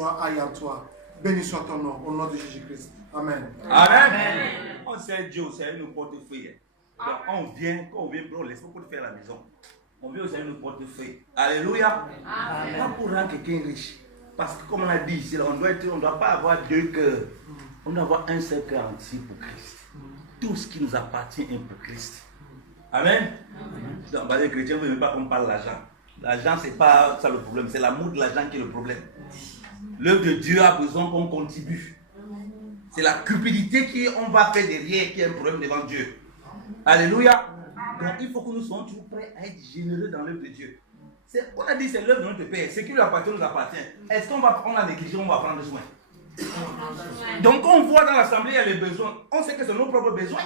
Gloire aille à toi. Béni soit ton nom, au nom de Jésus-Christ. Amen. Amen. On sait Dieu, c'est une portefeuille. Donc on vient, quand on vient, on laisse pas pour faire à la maison. On vient aussi avec une portefeuille. Alléluia. Amen. Pas pour rendre quelqu'un riche. Parce que comme on a dit ici, on ne doit pas avoir deux cœurs. On doit avoir un seul cœur entier pour Christ. Tout ce qui nous appartient est pour Christ. Amen. Donc, les chrétiens ne veulent pas qu'on parle d'argent. L'argent, ce n'est pas ça le problème. C'est l'amour de l'argent qui est le problème. L'œuvre de Dieu a besoin qu'on contribue. C'est la cupidité qu'on va faire derrière qui est un problème devant Dieu. Alléluia. Donc il faut que nous soyons toujours prêts à être généreux dans l'œuvre de Dieu. On a dit c'est l'œuvre de notre Père. Ce qui lui appartient nous appartient. Est-ce qu'on va prendre la négligence, on va prendre soin? Donc quand on voit dans l'assemblée il y a les besoins, on sait que c'est nos propres besoins.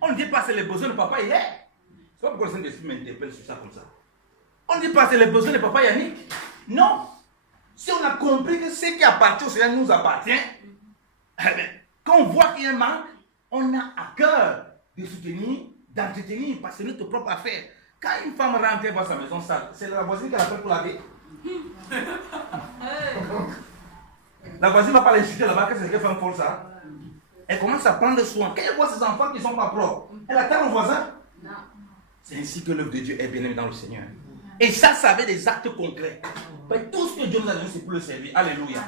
On ne dit pas c'est les besoins de papa hier. C'est pas pourquoi le Saint-Esprit m'interpelle sur ça comme ça. On ne dit pas c'est les besoins de papa Yannick. Non. Si on a compris que ce qui appartient au Seigneur nous appartient, eh bien, quand on voit qu'il y a un manque, on a à cœur de soutenir, d'entretenir, parce que c'est notre propre affaire. Quand une femme rentre dans sa maison sale, c'est la voisine qui l'appelle pour laver. La voisine ne va pas l'insulter là-bas, qu'est-ce qu'elle fait pour ça? Elle commence à prendre soin. Quand elle voit ses enfants qui ne sont pas propres, elle attend le voisin. C'est ainsi que l'œuvre de Dieu est bien-aimée dans le Seigneur. Et ça avait des actes concrets. Tout ce que Dieu nous a donné, c'est pour le servir. Alléluia.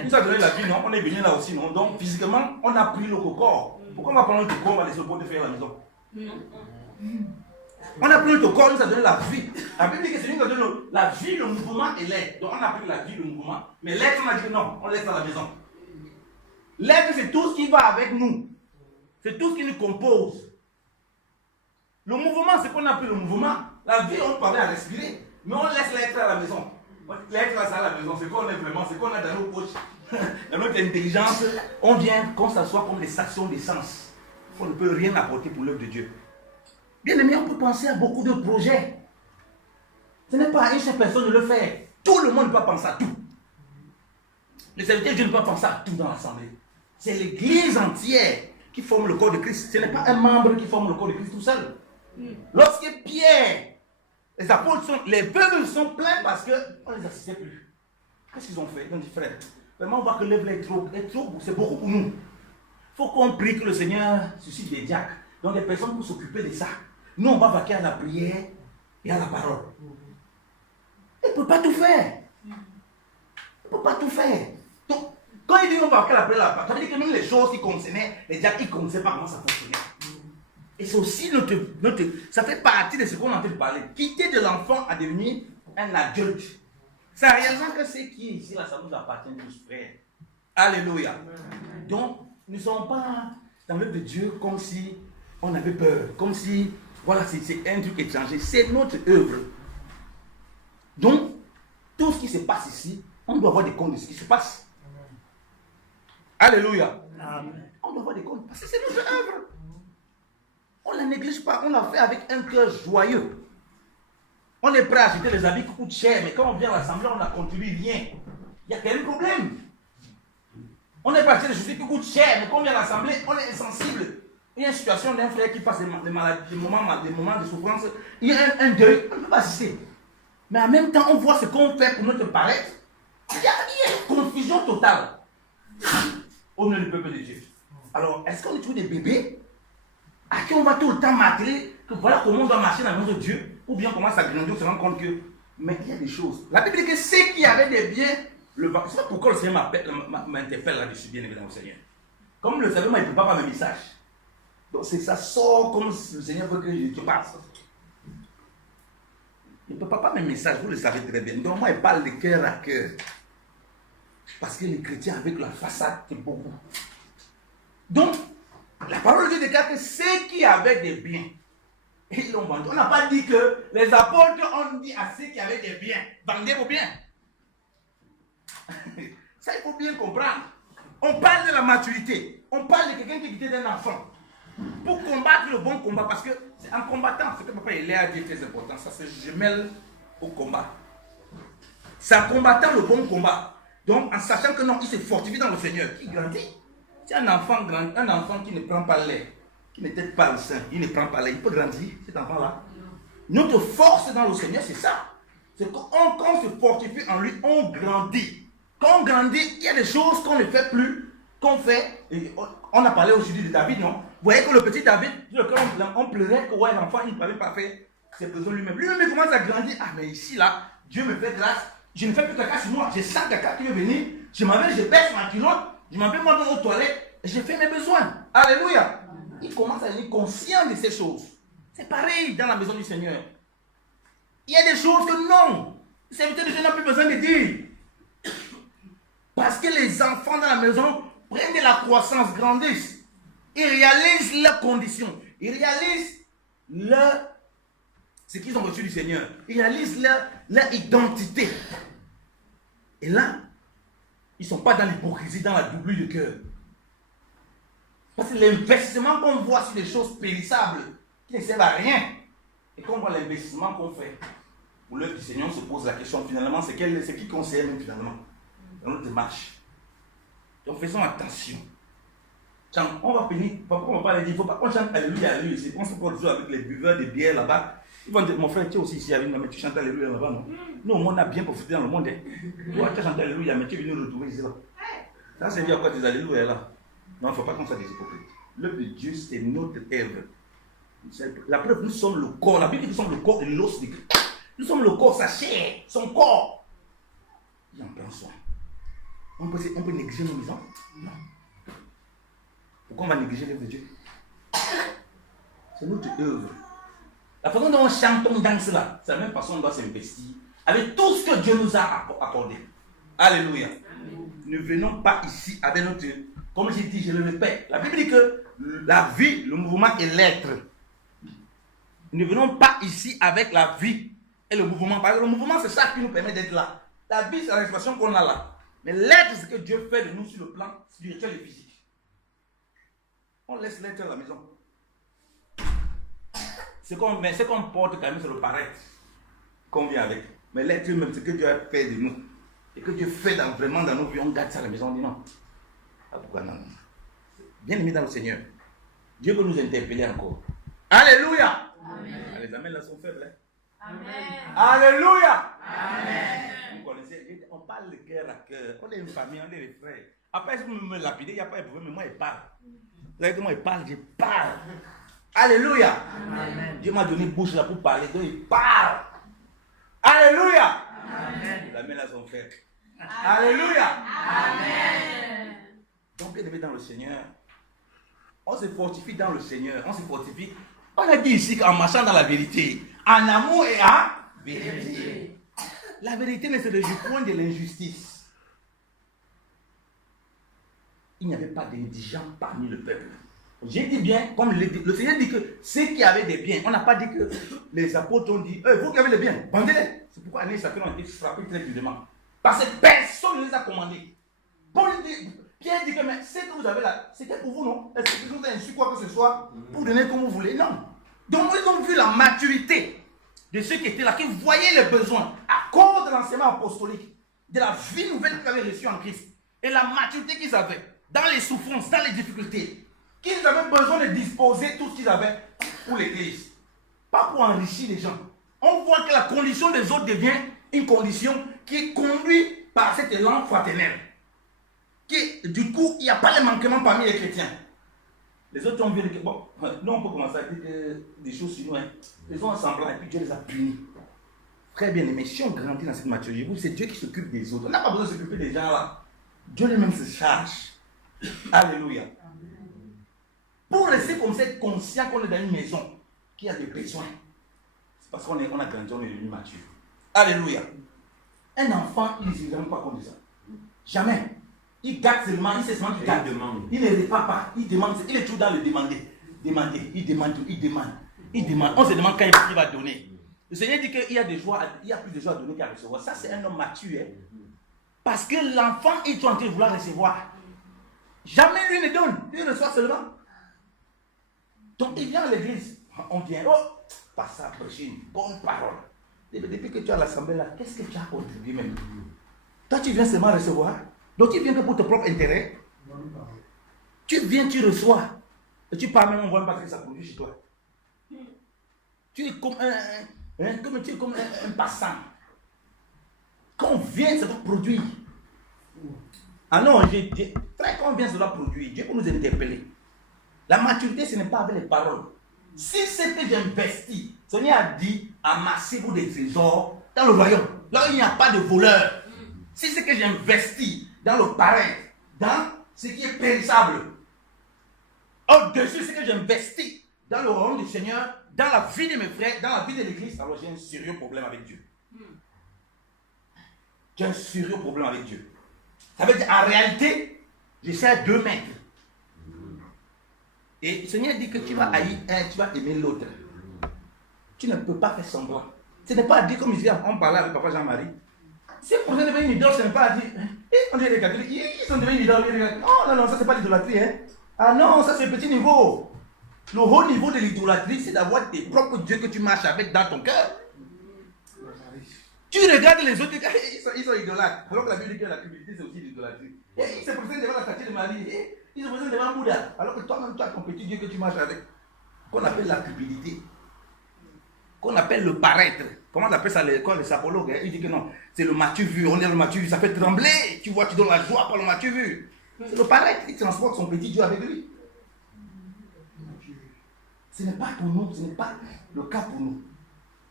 Il nous a donné la vie, non? On est venu là aussi, non? Donc, physiquement, on a pris le corps. Pourquoi on va prendre notre corps, on va laisser le corps de faire à la maison? On a pris notre corps, il nous a donné la vie. La Bible dit que c'est lui qui nous a donné la vie, le mouvement et l'air. Donc, on a pris la vie, le mouvement. Mais l'être, on a dit que non, on laisse à la maison. L'être, c'est tout ce qui va avec nous. C'est tout ce qui nous compose. Le mouvement, c'est qu'on a pris le mouvement. La vie, on parvient à respirer. Mais on laisse l'être à la maison. L'être là, c'est à la maison. C'est qu'on est vraiment, c'est qu'on a dans nos poches. Dans notre intelligence, on vient qu'on s'assoit comme des stations d'essence. On ne peut rien apporter pour l'œuvre de Dieu. Bien aimé, on peut penser à beaucoup de projets. Ce n'est pas à une seule personne de le faire. Tout le monde ne peut pas penser à tout. Le serviteur de Dieu ne peut pas penser à tout dans l'assemblée. C'est l'église entière qui forme le corps de Christ. Ce n'est pas un membre qui forme le corps de Christ tout seul. Lorsque Pierre, les apôtres, les veuves sont pleins parce qu'on ne les assistait plus. Qu'est-ce qu'ils ont fait? Ils ont dit, frère, vraiment on voit que l'œuvre est trop, c'est beaucoup pour nous. Il faut qu'on prie que le Seigneur suscite des diacres, donc des personnes pour s'occuper de ça. Nous, on va vaquer à la prière et à la parole. Il ne peut pas tout faire. Il ne peut pas tout faire. Donc, quand il dit on va vaquer à la prière et à la parole, ça veut dire que même les choses qui concernaient les diacres, ils ne connaissaient pas comment ça fonctionnait. Et c'est aussi ça fait partie de ce qu'on est en train de parler. Quitter de l'enfant à devenir un adulte. C'est réellement que ce qui est ici, là, ça nous appartient tous, frères. Alléluia. Donc, nous ne sommes pas dans l'œuvre de Dieu comme si on avait peur. Comme si, voilà, c'est un truc étranger. C'est notre œuvre. Donc, tout ce qui se passe ici, on doit avoir des comptes de ce qui se passe. Alléluia. Amen. On doit avoir des comptes parce que c'est notre œuvre. On ne la néglige pas, on l'a fait avec un cœur joyeux. On est prêt à acheter les habits qui coûtent cher, mais quand on vient à l'assemblée, on n'a contribué rien. Il y a quel problème? On est prêt à acheter des chaussures qui coûtent cher, mais quand on vient à l'assemblée, on est insensible. Il y a une situation d'un frère qui passe des maladies, des moments de souffrance, il y a un deuil, on ne peut pas assister. Mais en même temps, on voit ce qu'on fait pour notre paraître. Il y a une confusion totale au nom du peuple de Dieu. Alors, est-ce qu'on est toujours des bébés à qui on va tout le temps marteler que voilà comment on doit marcher dans le nom de Dieu, ou bien comment ça grandit, on se rend compte que, mais il y a des choses. La Bible dit que ceux qui avaient des biens, c'est pas pourquoi le Seigneur m'interpelle là-dessus, bien évidemment, Seigneur. Comme le Seigneur, il ne peut pas avoir mes messages. Donc ça sort comme si le Seigneur veut que je passe. Il ne peut pas mes messages, vous le savez très bien. Donc moi, il parle de cœur à cœur. Parce que les chrétiens avec la façade, c'est beaucoup. Donc, la parole de Dieu déclare que ceux qui avaient des biens, ils l'ont vendu. On n'a pas dit que les apôtres ont dit à ceux qui avaient des biens, vendez vos biens. Ça, il faut bien comprendre. On parle de la maturité. On parle de quelqu'un qui quittait d'un enfant. Pour combattre le bon combat, parce que c'est en combattant, ce que papa il a dit est très important, ça se mêle au combat. C'est en combattant le bon combat. Donc, en sachant que non, il se fortifie dans le Seigneur, qui grandit. Si un enfant qui ne prend pas l'air, qui ne tête pas le sein, il ne prend pas l'air, il peut grandir, cet enfant-là. Notre force dans le Seigneur, c'est ça. C'est quand on se fortifie en lui, on grandit. Quand on grandit, il y a des choses qu'on ne fait plus, qu'on fait. Et on a parlé aujourd'hui de David, non? Vous voyez que le petit David, on pleurait que ouais, l'enfant, il ne pouvait pas faire ses besoins lui-même. Lui-même, il commence à grandir. Ah, mais ici, là, Dieu me fait grâce. Je ne fais plus caca sur moi. J'ai 100 caca qui veut venir. Je m'avais, je baisse ma culotte. Je m'en vais moi dans aux toilettes. Et je fais mes besoins. Alléluia. Il commence à être conscient de ces choses. C'est pareil dans la maison du Seigneur. Il y a des choses que non. Le serviteur de Dieu n'a plus besoin de dire. Parce que les enfants dans la maison prennent de la croissance, grandissent. Ils réalisent leurs conditions. Ils réalisent ce qu'ils ont reçu du Seigneur. Ils réalisent leur identité. Et là, ils ne sont pas dans l'hypocrisie, dans la doublure de cœur. Parce que l'investissement qu'on voit sur des choses périssables, qui ne servent à rien, et qu'on voit l'investissement qu'on fait pour l'œuvre du Seigneur, on se pose la question finalement, c'est qui concerne finalement dans notre démarche. Donc faisons attention. On va finir, pourquoi on va pas le dire, il ne faut pas qu'on chante Alléluia, Alléluia. On se pose toujours avec les buveurs de bière là-bas. Ils vont dire, mon frère, tu es aussi ici avec nous, mais tu chantes Alléluia là-bas, non? Nous, on a bien profité dans le monde. Toi, tu as chanté Alléluia, mais tu es venu nous retrouver ici là. Ça, c'est dire quoi tes Alléluia là? Non, il ne faut pas qu'on soit des hypocrites. L'œuvre de Dieu, c'est notre œuvre. La preuve, nous sommes le corps. La Bible dit que nous sommes le corps et l'os de Christ. Nous sommes le corps, sa chair, son corps. Il en prend soin. On peut négliger nos maisons? Non. Pourquoi on va négliger l'œuvre de Dieu? C'est notre œuvre. La façon dont on chante, on danse là, c'est la même façon dont on doit s'investir avec tout ce que Dieu nous a accordé. Alléluia. Ne venons pas ici avec notre... Comme j'ai dit, je le répète, la Bible dit que la vie, le mouvement et l'être. Ne venons pas ici avec la vie et le mouvement. Parce que le mouvement, c'est ça qui nous permet d'être là. La vie, c'est la respiration qu'on a là. Mais l'être, c'est ce que Dieu fait de nous sur le plan spirituel et physique. On laisse l'être à la maison. Ce qu'on porte quand même, c'est le paraître qu'on vient avec. Mais l'être même, c'est ce que Dieu a fait de nous. Et que Dieu fait vraiment dans nos vies, on garde ça à la maison, on dit non. Ah, pourquoi non? Bien aimé dans le Seigneur. Dieu peut nous interpeller encore. Alléluia. Amen. Les amens là sont faibles. Hein? Amen. Alléluia. Amen. Vous connaissez, on parle de cœur à cœur. On est une famille, on est des frères. Après, si vous me lapidez, il n'y a pas de problème, mais moi, il parle. Vous savez comment il parle? Je parle. Alléluia. Amen. Dieu m'a donné bouche là pour parler, donc il parle. Alléluia. Amen. Les amens là sont faibles. Alléluia. Amen. Donc, bien aimé dans le Seigneur, on se fortifie dans le Seigneur, on se fortifie. On a dit ici qu'en marchant dans la vérité, en amour et en vérité. La vérité ne se réjouit point de l'injustice. Il n'y avait pas d'indigents parmi le peuple. J'ai dit bien, comme le Seigneur dit que ceux qui avaient des biens, on n'a pas dit que les apôtres ont dit, vous qui avez des biens, vendez-les. C'est pourquoi Agnès et Sacré ont été frappés très durement. Parce que personne ne les a commandés. Pierre dit que mais ce que vous avez là, c'était pour vous, non? Est-ce que vous avez insu quoi que ce soit pour donner comme vous voulez? Non. Donc ils ont vu la maturité de ceux qui étaient là, qui voyaient les besoins à cause de l'enseignement apostolique, de la vie nouvelle qu'ils avaient reçue en Christ, et la maturité qu'ils avaient dans les souffrances, dans les difficultés, qu'ils avaient besoin de disposer tout ce qu'ils avaient pour l'Église, pas pour enrichir les gens. On voit que la condition des autres devient une condition qui est conduite par cet élan fraternel. Du coup, il n'y a pas de manquement parmi les chrétiens. Les autres ont vu que, bon, nous on peut commencer à dire des choses sur nous. Hein. Ils ont un semblant et puis Dieu les a punis. Très bien aimé, si on grandit dans cette maturité, c'est Dieu qui s'occupe des autres. On n'a pas besoin de s'occuper des gens là. Dieu lui-même se charge. Alléluia. Pour rester comme ça, être conscient qu'on est dans une maison qui a des besoins. C'est parce qu'on a grandi, on est devenu mature. Alléluia. Un enfant, il ne se rend pas compte de ça. Jamais. Il garde seulement, il sait seulement qu'il garde. Il ne répare pas, il demande, il est toujours dans le demander. Il demande. On se demande quand il va donner. Le Seigneur dit qu'il y a des joies, il y a plus de joie à donner qu'à recevoir. Ça, c'est un homme mature. Hein? Parce que l'enfant est en train de vouloir recevoir. Jamais lui ne donne, lui reçoit seulement. Donc il vient à l'église, on vient, pas ça, prêcher une bonne parole. Depuis que tu es à l'assemblée là, qu'est-ce que tu as contribué même? Toi tu viens seulement recevoir. Donc tu viens que pour ton propre intérêt. Tu viens, tu reçois. Et tu parles même, on voit pas que ça produit chez toi. Tu es comme un passant. Quand on vient, ça va produire. Ah non, frère, combien cela produit? Dieu peut nous interpeller. La maturité, ce n'est pas avec les paroles. Si c'est que j'investis, Seigneur a dit, amassez-vous des trésors dans le royaume. Là, il n'y a pas de voleurs. Si c'est que j'investis dans le paraître, dans ce qui est périssable, au-dessus, c'est que j'investis dans le royaume du Seigneur, dans la vie de mes frères, dans la vie de l'église, alors j'ai un sérieux problème avec Dieu. J'ai un sérieux problème avec Dieu. Ça veut dire, en réalité, je suis à 2 mètres. Et le Seigneur dit que tu vas haïr un, tu vas aimer l'autre. Tu ne peux pas faire semblant. Ce n'est pas à dire comme ici, on parlait avec papa Jean-Marie. Si on est devenu une idole, ce n'est pas à dire, on dit les catholiques, ils sont devenus une idole. Non, non, ça c'est pas l'idolâtrie. Hein. Ah non, ça c'est le petit niveau. Le haut niveau de l'idolâtrie, c'est d'avoir tes propres dieux que tu marches avec dans ton cœur. Tu regardes les autres, ils sont idolâtres. Alors que la Bible dit que la cupidité, c'est aussi l'idolâtrie. Ils se présentent devant la statue de Marie. Ils se présentent devant Bouddha. Alors que toi-même, tu as ton petit Dieu que tu marches avec. Qu'on appelle la cupidité. Qu'on appelle le paraître. Comment on appelle ça quand les sapologues? Ils disent que non, c'est le matu vu. On est le matu vu, ça fait trembler. Tu vois, tu donnes la joie par le matu vu. C'est le paraître. Il transporte son petit Dieu avec lui. Ce n'est pas pour nous, ce n'est pas le cas pour nous.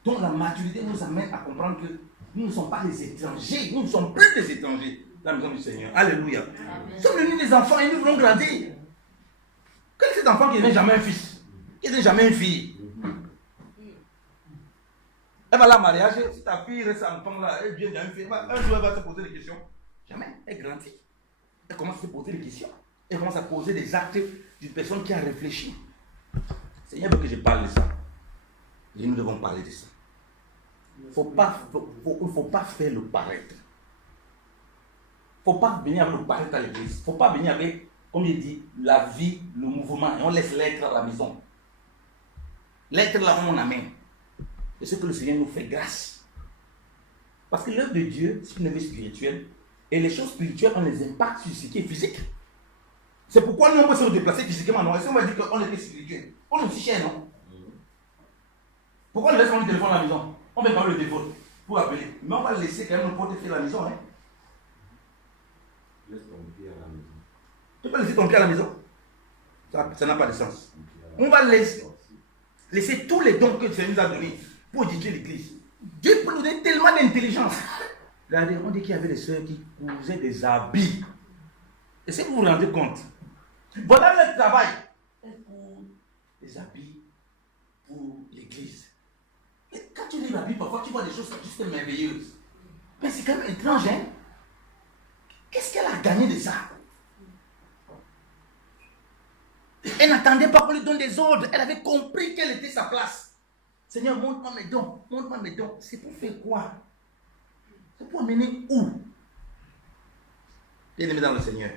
Donc la maturité nous amène à comprendre que nous ne sommes pas des étrangers, nous ne sommes plus des étrangers dans la maison du Seigneur. Alléluia. Nous sommes devenus des enfants et nous voulons grandir. Quel est cet enfant qui n'est jamais un fils, qui n'est jamais une fille? Elle va là, mariage, si ta fille reste enfant là, elle vient d'une fille, un jour elle va se poser des questions. Jamais, elle grandit. Elle commence à se poser des questions. Elle commence à poser des actes d'une personne qui a réfléchi. Seigneur veut que je parle de ça. Et nous devons parler de ça. Il ne faut pas faire le paraître. Il ne faut pas venir avec le paraître à l'église. Il ne faut pas venir avec, comme il dit, la vie, le mouvement. Et on laisse l'être à la maison. L'être là, on amène. Et ce que le Seigneur nous fait grâce. Parce que l'œuvre de Dieu, c'est une œuvre spirituelle. Et les choses spirituelles ont des impacts sur ce qui est physique. C'est pourquoi nous, on peut se déplacer physiquement. Non? Est-ce qu'on va dire qu'on était spirituel? On est aussi cher, non? Pourquoi on laisse le téléphone à la maison? On ne met pas le téléphone pour appeler. Mais on va laisser quand même le portefeuille à la maison. Hein? Laisse ton pied à la maison. Tu peux laisser ton pied à la maison? Ça n'a pas de sens. On va laisser tous les dons que Dieu nous a donnés pour éduquer l'église. Dieu peut nous donner tellement d'intelligence. Regardez, on dit qu'il y avait des soeurs qui cousaient des habits. Et si vous vous rendez compte, voilà le travail. Elles cousent des habits pour l'église. Et quand tu lis la Bible, parfois tu vois des choses juste merveilleuses. Mais c'est quand même étrange, hein? Qu'est-ce qu'elle a gagné de ça? Elle n'attendait pas qu'on lui donne des ordres. Elle avait compris quelle était sa place. Seigneur, montre-moi mes dons. Montre-moi mes dons. C'est pour faire quoi? C'est pour amener où? Bien-aimés dans le Seigneur.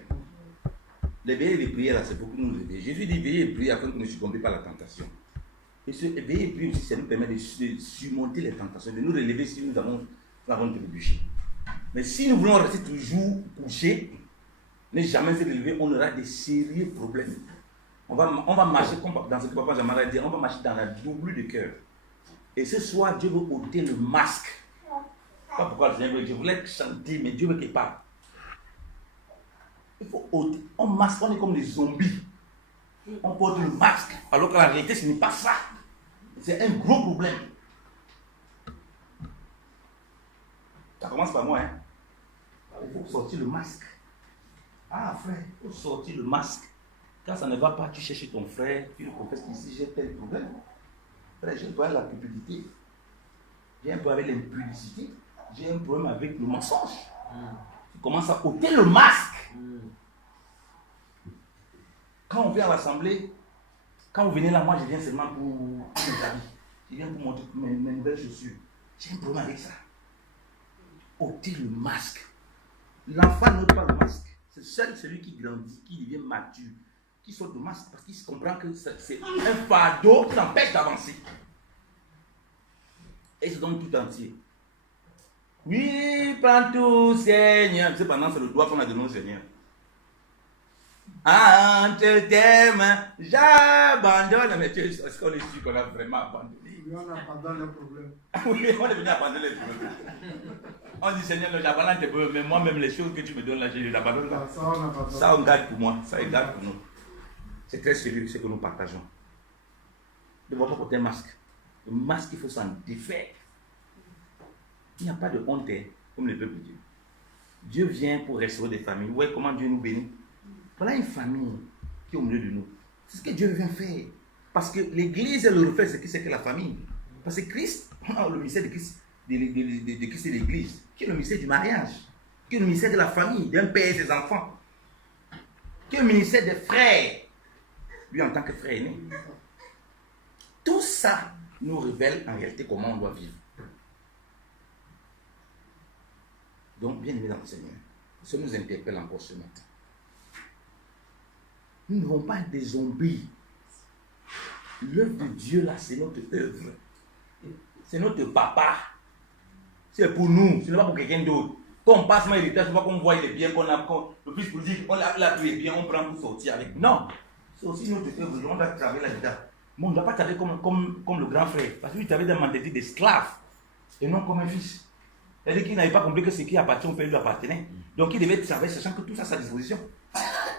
Les veillées et les prières, là, c'est pour nous aider. Jésus dit veillez et priez afin que nous ne succombions pas à la tentation. Et ce veiller et prier aussi, ça nous permet de surmonter les tentations, de nous relever si nous avons trébuché. Mais si nous voulons rester toujours couchés, ne jamais se relever, on aura des sérieux problèmes. On va marcher, comme dans ce que papa Jean-Marie a dit, on va marcher dans la double de cœur. Et ce soir, Dieu veut ôter le masque. Pas pourquoi le Seigneur veut, je voulais chanter, mais Dieu veut qu'il parle. Il faut ôter. On masque, on est comme des zombies. On porte le masque, alors qu'en réalité, ce n'est pas ça. C'est un gros problème. Ça commence par moi, hein. Il faut sortir le masque. Ah, frère, il faut sortir le masque. Quand ça ne va pas, tu cherches ton frère, tu lui confesses qu'ici j'ai tel problème. Frère, j'ai un problème avec la cupidité. J'ai un problème avec l'impudicité. J'ai un problème avec le mensonge. Tu commences à ôter le masque. Quand on vient à l'assemblée, quand vous venez là, moi je viens seulement pour mes habits. Je viens pour montrer mes nouvelles chaussures. J'ai un problème avec ça. Ôter le masque. L'enfant n'ôte pas le masque. C'est seul celui qui grandit, qui devient mature, qui saute le masque parce qu'il se comprend que c'est un fardeau qui l'empêche d'avancer. Et il se donne tout entier. Oui, prends tout, Seigneur. C'est pendant c'est le doigt qu'on a donné au Seigneur. Entre tes mains, j'abandonne. Mais est-ce qu'on est sûr qu'on a vraiment abandonné? Oui, on abandonne le problème. Oui, on est venu abandonner les problèmes. On dit Seigneur, j'abandonne tes problèmes, mais moi-même, les choses que tu me donnes là, je les abandonne là. Ça, on abandonne. Ça, on garde pour moi, ça, on garde pour nous. C'est très sérieux ce que nous partageons. Ne va pas porter un masque. Le masque, il faut s'en défaire. Il n'y a pas de honte comme le peuple de Dieu. Dieu vient pour restaurer des familles. Vous voyez comment Dieu nous bénit? Voilà une famille qui est au milieu de nous. C'est ce que Dieu vient faire. Parce que l'Église est le reflet de ce que c'est que la famille. Parce que Christ, le ministère de Christ, de Christ et de l'Église, qui est le ministère du mariage, qui est le ministère de la famille, d'un père et ses enfants, qui est le ministère des frères, lui en tant que frère aîné. Tout ça nous révèle en réalité comment on doit vivre. Donc, bien aimé dans le Seigneur, ça nous interpelle encore ce matin. Nous ne devons pas être des zombies. L'œuvre de Dieu, là, c'est notre œuvre. C'est notre papa. C'est pour nous, ce n'est pas pour quelqu'un d'autre. Quand on passe mal héritage, c'est pas qu'on voit les biens qu'on a, le plus pour dire qu'on a tous les biens, on prend pour sortir avec. Non, c'est aussi notre œuvre. On doit travailler là-dedans. Mais on ne doit pas travailler comme le grand frère. Parce que lui, travaillait dans la mentalité d'esclave et non comme un fils. C'est-à-dire qu'il n'avait pas compris que ce qui appartient au père lui appartenait. Donc il devait travailler, sachant que tout ça à sa disposition.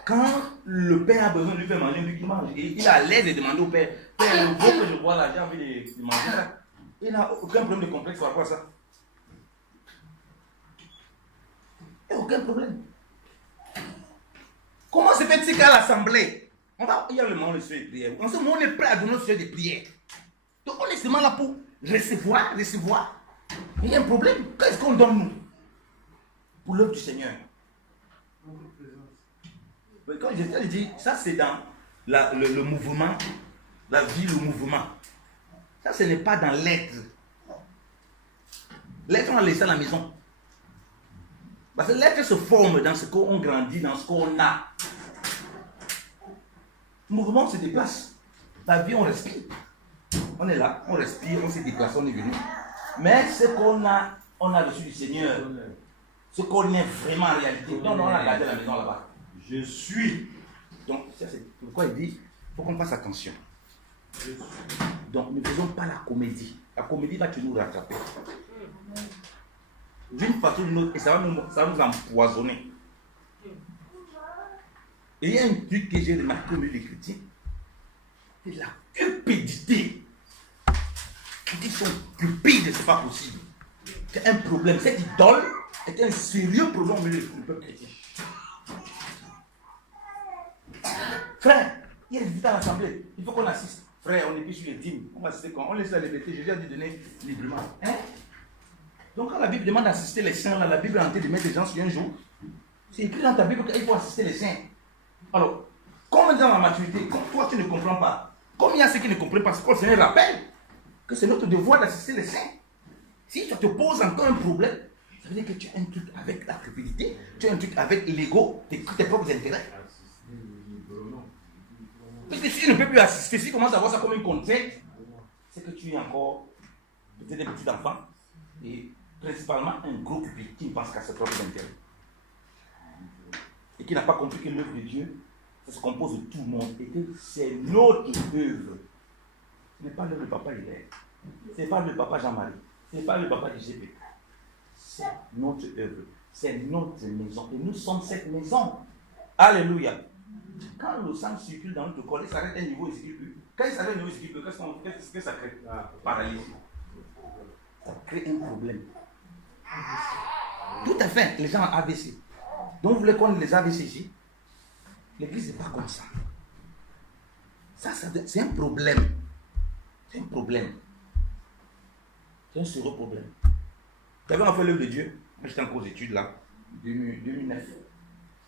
Quand le père a besoin de lui faire manger, lui qui mange, et il est à l'aise de demander au père, Père, le beau que je vois là, j'ai envie de manger ça. Il n'a aucun problème de complexe par rapport à ça. Il n'y a aucun problème. Comment se fait-il qu'à l'assemblée, il y a le moment de sujet de prière. En ce moment, on est prêt à donner notre sujet de prière. Donc on est seulement là pour recevoir. Il y a un problème. Qu'est-ce qu'on donne nous? Pour l'œuvre du Seigneur. Quand je dis, ça c'est dans le mouvement, la vie, le mouvement. Ça, ce n'est pas dans l'être. L'être, on l'a laissé à la maison. Parce que l'être se forme dans ce qu'on grandit, dans ce qu'on a. Le mouvement se déplace. La vie, on respire. On est là, on respire, on s'est déplacé, on est venu. Mais ce qu'on a, on a reçu du Seigneur. Ce qu'on est vraiment en réalité. Non, on a gardé la maison là-bas. Je suis. Donc, ça c'est pourquoi il dit, il faut qu'on fasse attention. Donc, ne faisons pas la comédie. La comédie va nous rattraper. D'une façon ou d'une autre, et ça va nous empoisonner. Et il y a un truc que j'ai remarqué au milieu des chrétiens, c'est la cupidité. Ils sont cupides, c'est pas possible. C'est un problème. Cette idole est un sérieux problème au milieu du peuple chrétien. Frère, il y a des visites à l'assemblée. Il faut qu'on assiste. Frère, on est plus sur les dîmes. On va assister quand on laisse la liberté. Jésus a dit donner librement. Hein? Donc quand la Bible demande d'assister les saints, là, la Bible est en train de mettre les gens sur un jour. C'est écrit dans ta Bible qu'il faut assister les saints. Alors, comme dans la maturité, comme toi tu ne comprends pas, comme il y a ceux qui ne comprennent pas, c'est pour le Seigneur rappelle que c'est notre devoir d'assister les saints. Si tu te poses encore un problème, ça veut dire que tu as un truc avec la cupidité, tu as un truc avec l'ego, tes propres intérêts. Parce que si tu ne peux plus assister, si tu commences à voir ça comme une contrainte, c'est que tu es encore peut-être un petit enfant et principalement un gros cupide qui ne pense qu'à ses propres intérêts. Et qui n'a pas compris que l'œuvre de Dieu, ça se compose de tout le monde et que c'est notre œuvre. Ce n'est pas l'œuvre de papa Hilaire, ce n'est pas le papa Jean-Marie, ce n'est pas le papa IGP. C'est notre œuvre, c'est notre maison et nous sommes cette maison. Alléluia. Quand le sang circule dans notre corps, il s'arrête à un niveau, il ne circule plus. Quand il s'arrête à un niveau, il ne circule plus. Qu'est-ce que ça crée? Paralysie. Ça crée un problème. Tout à fait, les gens ont AVC. Donc vous voulez qu'on les AVC ici? L'église n'est pas comme ça. Ça c'est un problème. C'est un problème. C'est un sérieux problème. Vous savez, on a fait l'œuvre de Dieu. Moi j'étais encore aux études là, 2009.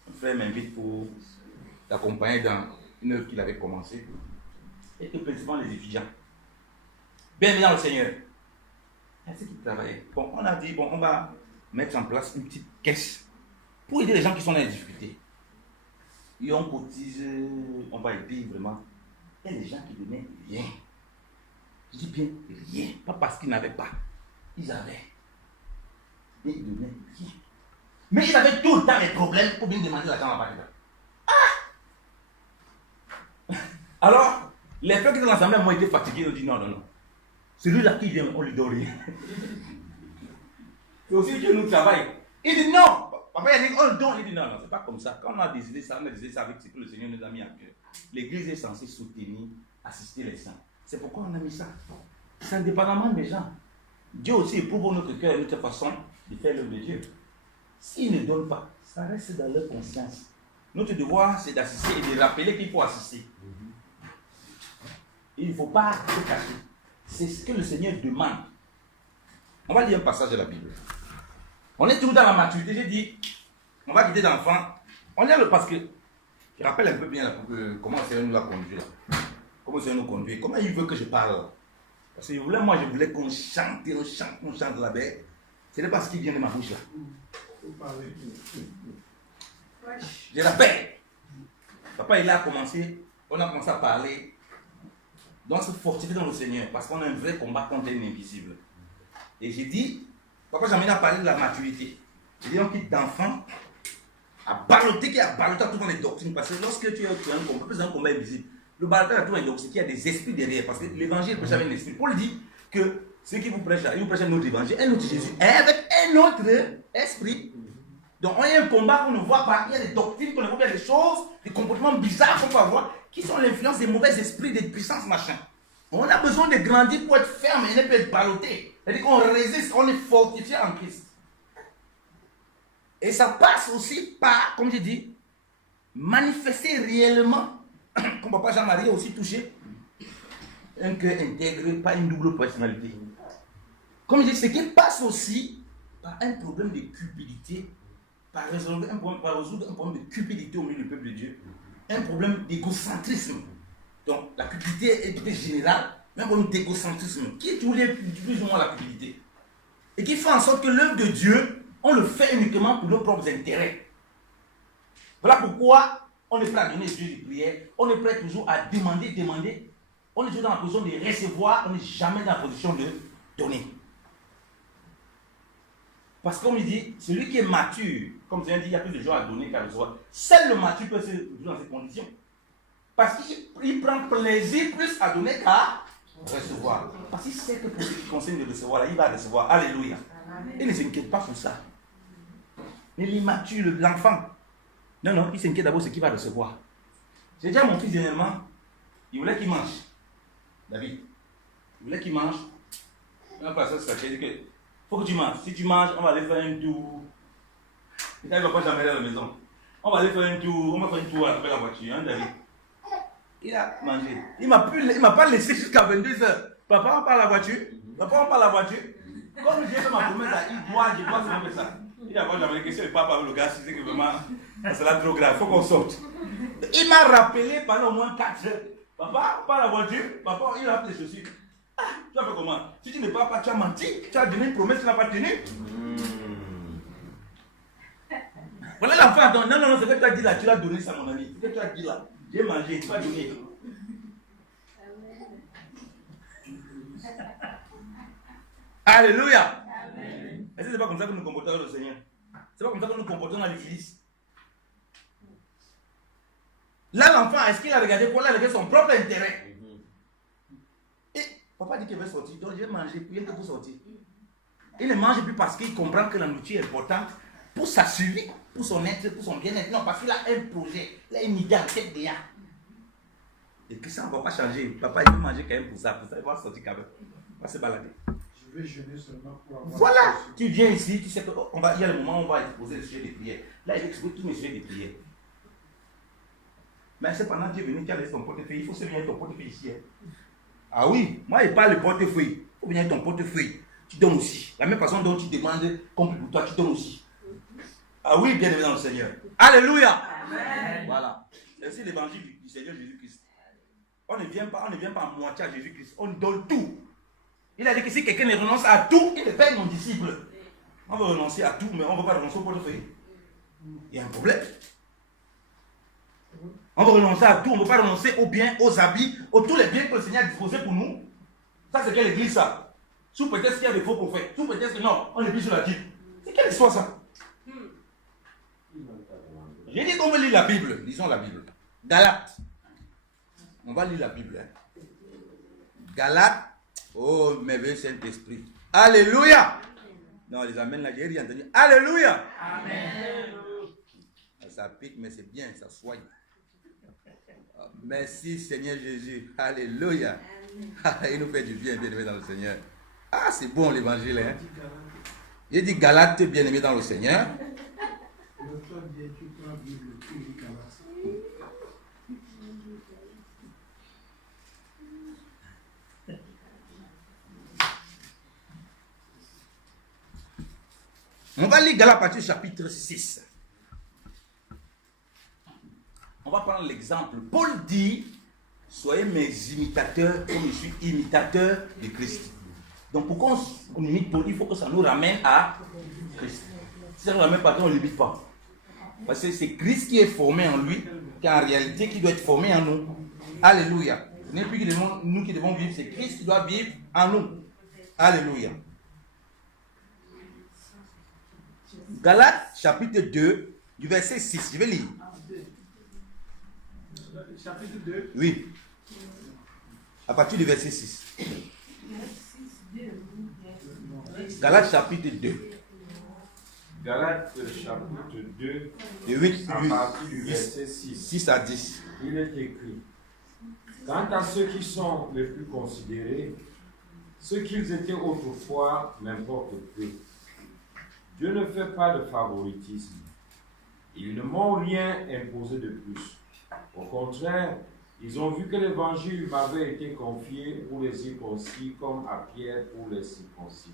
Un frère m'invite pour l'accompagner dans une œuvre qu'il avait commencée. Et que principalement les étudiants. Bien dans le Seigneur. C'est qui travaillait. Bon, on a dit, bon, on va mettre en place une petite caisse pour aider les gens qui sont dans les difficultés. Et on cotise, on va aider vraiment. Il y a des gens qui donnaient rien. Je dis bien rien. Pas parce qu'ils n'avaient pas. Ils avaient. Et ils donnaient rien. Mais ils avaient tout le temps les problèmes pour bien demander l'argent à la banque. Ah! Alors, les frères qui étaient dans l'assemblée ont été fatigués. Ils ont dit non, non, non. Celui-là qui vient, on lui donne rien. C'est aussi Dieu nous travaille. Il dit non. Papa, il a dit on le donne. Il dit non, non, c'est pas comme ça. Quand on a décidé ça, on a décidé ça avec ce que le Seigneur nous a mis à cœur. L'église est censée soutenir, assister les saints. C'est pourquoi on a mis ça. C'est indépendamment des gens. Dieu aussi éprouve notre cœur et notre façon de faire l'œuvre de Dieu. S'ils ne donnent pas, ça reste dans leur conscience. Notre devoir, c'est d'assister et de rappeler qu'il faut assister. Il ne faut pas se cacher. C'est ce que le Seigneur demande. On va lire un passage de la Bible. On est toujours dans la maturité. J'ai dit, on va quitter d'enfant. On lit le parce que je rappelle un peu bien là, comment le Seigneur nous a conduit là. Comment le Seigneur nous conduit. Comment il veut que je parle. Parce que moi, je voulais qu'on chante, on chante la bête. Ce n'est pas ce qui vient de ma bouche là. Je rappelle. Papa, il a commencé, on a commencé à parler. Donc, se fortifier dans le Seigneur. Parce qu'on a un vrai combat contre l'invisible. Et j'ai dit, papa, j'ai amené à parler de la maturité. J'ai dit, on quitte d'enfant à balloter, qui a balloté à tout dans les doctrines. Parce que lorsque tu as un combat, plus un combat invisible, le ballotage à tout dans les doctrines, il y a des esprits derrière. Parce que l'évangile prêche avec un esprit. Paul dit que ceux qui vous prêchent là, ils vous prêchent un autre évangile, un autre Jésus, et avec un autre esprit. Donc, on a un combat qu'on ne voit pas. Il y a des doctrines qu'on ne voit pas, il y a des choses, des comportements bizarres qu'on peut avoir, qui sont l'influence des mauvais esprits, des puissances, machin. On a besoin de grandir pour être ferme et ne pas être ballotté. C'est-à-dire qu'on résiste, on est fortifié en Christ. Et ça passe aussi par, comme j'ai dit, manifester réellement, comme papa Jean-Marie a aussi touché, un cœur intégré, pas une double personnalité. Comme je dis, ce qui passe aussi par un problème de cupidité, par résoudre un problème de cupidité au milieu du peuple de Dieu, un problème d'égocentrisme. Donc la cupidité est très générale, mais un problème d'égocentrisme qui est plus ou moins la cupidité. Et qui fait en sorte que l'œuvre de Dieu, on le fait uniquement pour nos propres intérêts. Voilà pourquoi on est prêt à donner Dieu des prières, on est prêt toujours à demander. On est toujours dans la position de recevoir, on n'est jamais dans la position de donner. Parce que comme il dit, celui qui est mature, comme je dit, il y a plus de gens à donner qu'à recevoir. Seul le mature peut se trouver dans ces conditions. Parce qu'il prend plaisir plus à donner qu'à recevoir. Parce qu'il sait que pour ce qui concerne de recevoir, là, il va recevoir. Alléluia. Il ne s'inquiète pas pour ça. Mais l'immature, l'enfant, non, il s'inquiète d'abord de ce qu'il va recevoir. J'ai dit à mon fils dernièrement, il voulait qu'il mange. David, il voulait qu'il mange. Il a passé ça, il dit que faut que tu manges. Si tu manges, on va aller faire un tour. Il ne va pas jamais aller à la maison. On va aller faire un tour, on va faire un tour avec la voiture, hein, David. Il a mangé. Il ne m'a pas laissé jusqu'à 22h. Papa, on parle à la voiture. Papa, on parle à la voiture. Comme j'ai fait ma promesse, je dois faire ça. Il a pas jamais dit que si le papa avec le gars, c'est que vraiment, c'est là trop grave, il faut qu'on sorte. Il m'a rappelé pendant au moins 4 heures. Papa, on parle à la voiture. Papa, il a appelé les chaussures. Ah, tu as fait comment? Si tu ne parles pas, tu as menti. Tu as donné une promesse, tu n'as pas tenu. Voilà l'enfant. Non, c'est que tu as dit là, tu l'as donné ça, mon ami. C'est que tu as dit là. J'ai mangé, tu vas donner. Alléluia. Est-ce que ce n'est pas comme ça que nous nous comportons avec le Seigneur? Ce n'est pas comme ça que nous nous comportons dans l'église. Là, l'enfant, est-ce qu'il a regardé quoi? Il a regardé son propre intérêt. Et papa dit qu'il veut sortir, donc j'ai mangé, puis il est pour sortir. Il ne mange plus parce qu'il comprend que la nourriture est importante pour sa survie, pour son être, pour son bien-être. Non, parce qu'il a un projet, il a une idée en tête déjà. Et que ça ne va pas changer. Papa, il veut manger quand même pour ça il va sortir quand même. Il va se balader. Je vais jeûner seulement pour avoir... Voilà, tu viens ici, tu sais qu'il y a le moment où on va exposer le sujet des prières. Là, il va exposer tous mes sujets des prières. Mais c'est pendant que tu es venu, tu as laissé ton portefeuille, il faut se venir ton portefeuille ici. Hein. Ah oui, moi, il parle de portefeuille. Il faut venir ton portefeuille. Tu donnes aussi. La même façon dont tu demandes, comme pour toi, tu donnes aussi. Ah oui, bien évidemment, le Seigneur. Alléluia. Amen. Voilà. C'est aussi l'évangile du Seigneur Jésus-Christ. On ne vient pas à moitié à Jésus-Christ. On donne tout. Il a dit que si quelqu'un ne renonce à tout, il n'est pas mon disciple. On veut renoncer à tout, mais on ne veut pas renoncer au portefeuille. Il y a un problème. On veut renoncer à tout, on ne veut pas renoncer aux biens, aux habits, aux tous les biens que le Seigneur a disposés pour nous. Ça, c'est quelle église ça? Sous prétexte qu'il y a des faux prophètes. Sous prétexte que non, on est plus sur la Bible. C'est quelle histoire ça? J'ai dit qu'on veut lire la Bible. Lisons la Bible. Galates. On va lire la Bible. Hein. Galates. Oh, merveilleux Saint-Esprit. Alléluia. Non, les amens là, j'ai rien entendu. Alléluia. Amen. Ça pique, mais c'est bien, ça soigne. Merci Seigneur Jésus. Alléluia. Il nous fait du bien, bien-aimé dans le Seigneur. Ah, c'est bon l'évangile. Hein? Il dit Galates, bien-aimé dans le Seigneur. On va lire Galates à partir du chapitre 6. On va prendre l'exemple. Paul dit, soyez mes imitateurs comme je suis imitateur de Christ. Donc pourquoi on imite Paul? Il faut que ça nous ramène à Christ. Si ça ne nous ramène pas, on ne l'imite pas. Parce que c'est Christ qui est formé en lui, qui en réalité qui doit être formé en nous. Alléluia. Ce n'est plus que nous qui devons vivre, c'est Christ qui doit vivre en nous. Alléluia. Galates chapitre 2, du verset 6. Je vais lire. Chapitre 2. Oui. À partir du verset 6. Galates chapitre 2. Galates chapitre 2, De 8, à partir du verset 6. 6 à 10. Il est écrit: quant à ceux qui sont les plus considérés, ceux qu'ils étaient autrefois n'importe peu. Dieu ne fait pas de favoritisme. Ils ne m'ont rien imposé de plus. Au contraire, ils ont vu que l'évangile m'avait été confié pour les circoncis comme à Pierre pour les circoncis.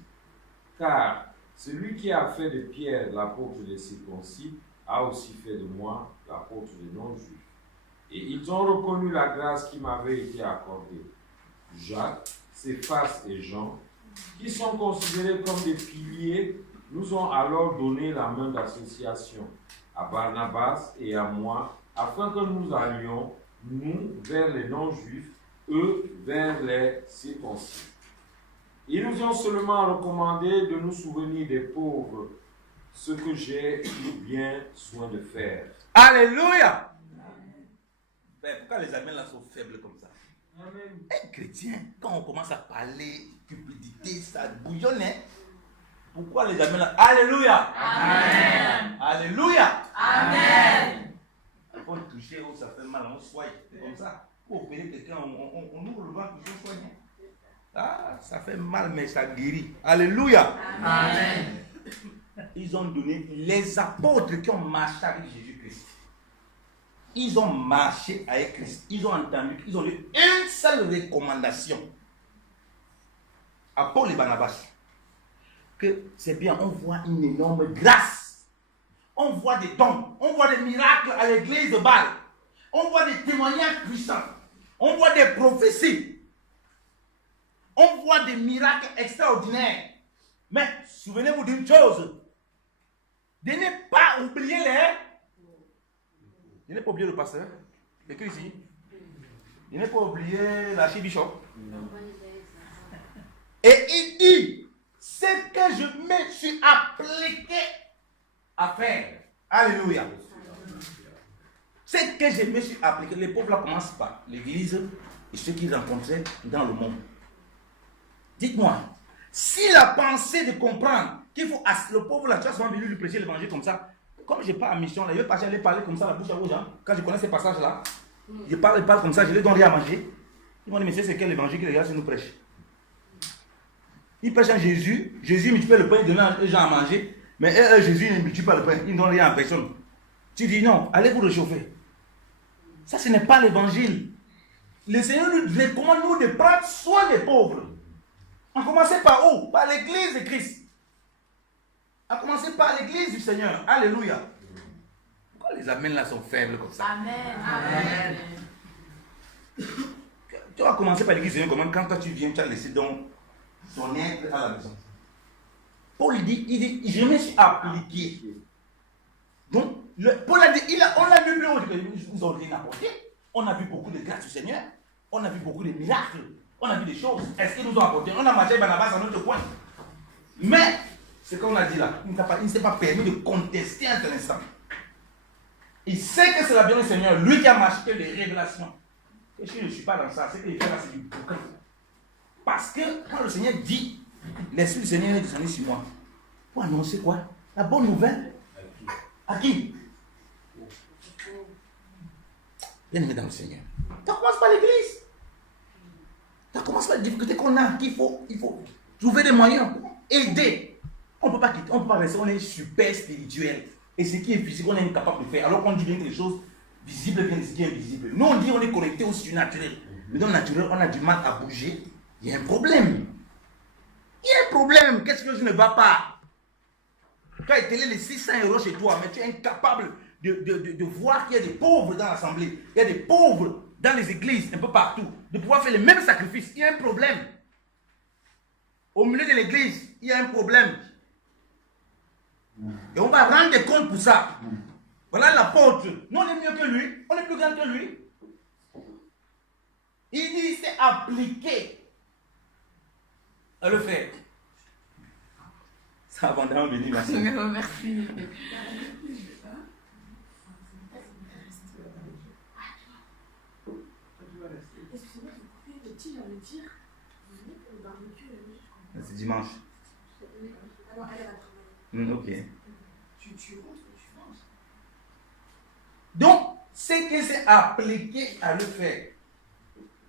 Car celui qui a fait de Pierre l'apôtre des circoncis a aussi fait de moi l'apôtre des non-juifs. Et ils ont reconnu la grâce qui m'avait été accordée. Jacques, Céphas et Jean, qui sont considérés comme des piliers, nous ont alors donné la main d'association à Barnabas et à moi, afin que nous allions, nous, vers les non-juifs, eux, vers les circoncis. Ils nous ont seulement recommandé de nous souvenir des pauvres, ce que j'ai eu bien soin de faire. Alléluia. Ben, pourquoi les amens là sont faibles comme ça? Amen. Un chrétien, quand on commence à parler cupidité, ça bouillonne. Hein? Pourquoi les amens là? Alléluia. Amen. Alléluia. Amen. Quand on touche, ça fait mal, on soigne. C'est comme ça. Pour opérer quelqu'un, on ouvre le ventre, on soigne. Ah, ça fait mal, mais ça guérit. Alléluia. Amen. Ils ont donné les apôtres qui ont marché avec Jésus-Christ. Ils ont marché avec Christ. Ils ont entendu, ils ont eu une seule recommandation à Paul et Barnabas. Que c'est bien, on voit une énorme grâce. On voit des dons. On voit des miracles à l'église de Bâle. On voit des témoignages puissants. On voit des prophéties. On voit des miracles extraordinaires. Mais souvenez-vous d'une chose. De ne pas oublier les... Je n'ai pas oublié le pasteur. Écrit ici. Je n'ai pas oublié l'archibishop. Et il dit, ce que je me suis appliqué à faire. Alléluia. Ce que je me suis appliqué. Les pauvres là commencent par l'église et ceux qu'ils rencontraient dans le monde. Dites-moi, s'il a pensé de comprendre qu'il faut... Le pauvre là, tu as souvent venu lui prêcher l'évangile comme ça. Comme je n'ai pas à mission, là, je ne vais pas aller parler comme ça, la bouche à bouche. Hein. Quand je connais ces passages-là, je parle comme ça, je ne les donne rien à manger. Ils m'ont dit, mais c'est quel évangile que les gars nous prêchent? Ils prêchent à Jésus, Jésus multiplie le pain, il donne aux gens à manger, mais Jésus ne multiplie pas le pain, il ne donne rien à personne. Tu dis non, allez vous réchauffer. Ça, ce n'est pas l'évangile. Le Seigneur nous recommande nous de prendre soin des pauvres. En commençant par où? Par l'église de Christ. À commencer par l'église du Seigneur. Alléluia. Pourquoi les amens là sont faibles comme ça? Amen. Amen. Tu vas commencer par l'église du Seigneur. Comment quand toi tu viens, tu as laissé donc ton être à la maison. Paul dit, je me suis appliqué. Donc, Paul a dit, on l'a vu plus haut. Ils nous ont rien apporté. On a vu beaucoup de grâce du Seigneur. On a vu beaucoup de miracles. On a vu des choses. Est-ce qu'ils nous ont apporté? On a marché Barnabas à notre coin. Mais, ce qu'on a dit là, il ne s'est pas permis de contester un instant. Il sait que c'est la bienvenue du Seigneur, lui qui a marché les révélations. Et si je ne suis pas dans ça, c'est que je fais là, c'est du boucan. Parce que quand le Seigneur dit, l'Esprit du Seigneur est descendu sur moi, pour annoncer quoi? La bonne nouvelle. À qui? Bien aimé dans le Seigneur. Ça commence par l'église. Ça commence par les difficultés qu'on a, il faut trouver des moyens pour aider. On ne peut pas quitter, on ne peut pas rester, on est super spirituel. Et ce qui est physique, on est incapable de faire. Alors qu'on dit bien que les choses visibles viennent de ce qui est invisible. Nous, on dit on est connecté au surnaturel. Mais dans le naturel, on a du mal à bouger. Il y a un problème. Il y a un problème. Qu'est-ce que je ne va pas? Tu as étalé les 600 € chez toi, mais tu es incapable de voir qu'il y a des pauvres dans l'assemblée. Il y a des pauvres dans les églises, un peu partout. De pouvoir faire les mêmes sacrifices. Il y a un problème. Au milieu de l'église, il y a un problème. Et on va rendre des comptes pour ça. Voilà l'apôtre. Nous, on est mieux que lui. On est plus grand que lui. Il dit, c'est appliqué à le faire. Ça va abondamment béni, merci. Merci. Excusez-moi, vous pouvez me dire, vous venez pour le barbecue C'est dimanche. alors elle va travailler. Ok. Tu rentres, tu manges. Donc, c'est que c'est appliqué à le faire.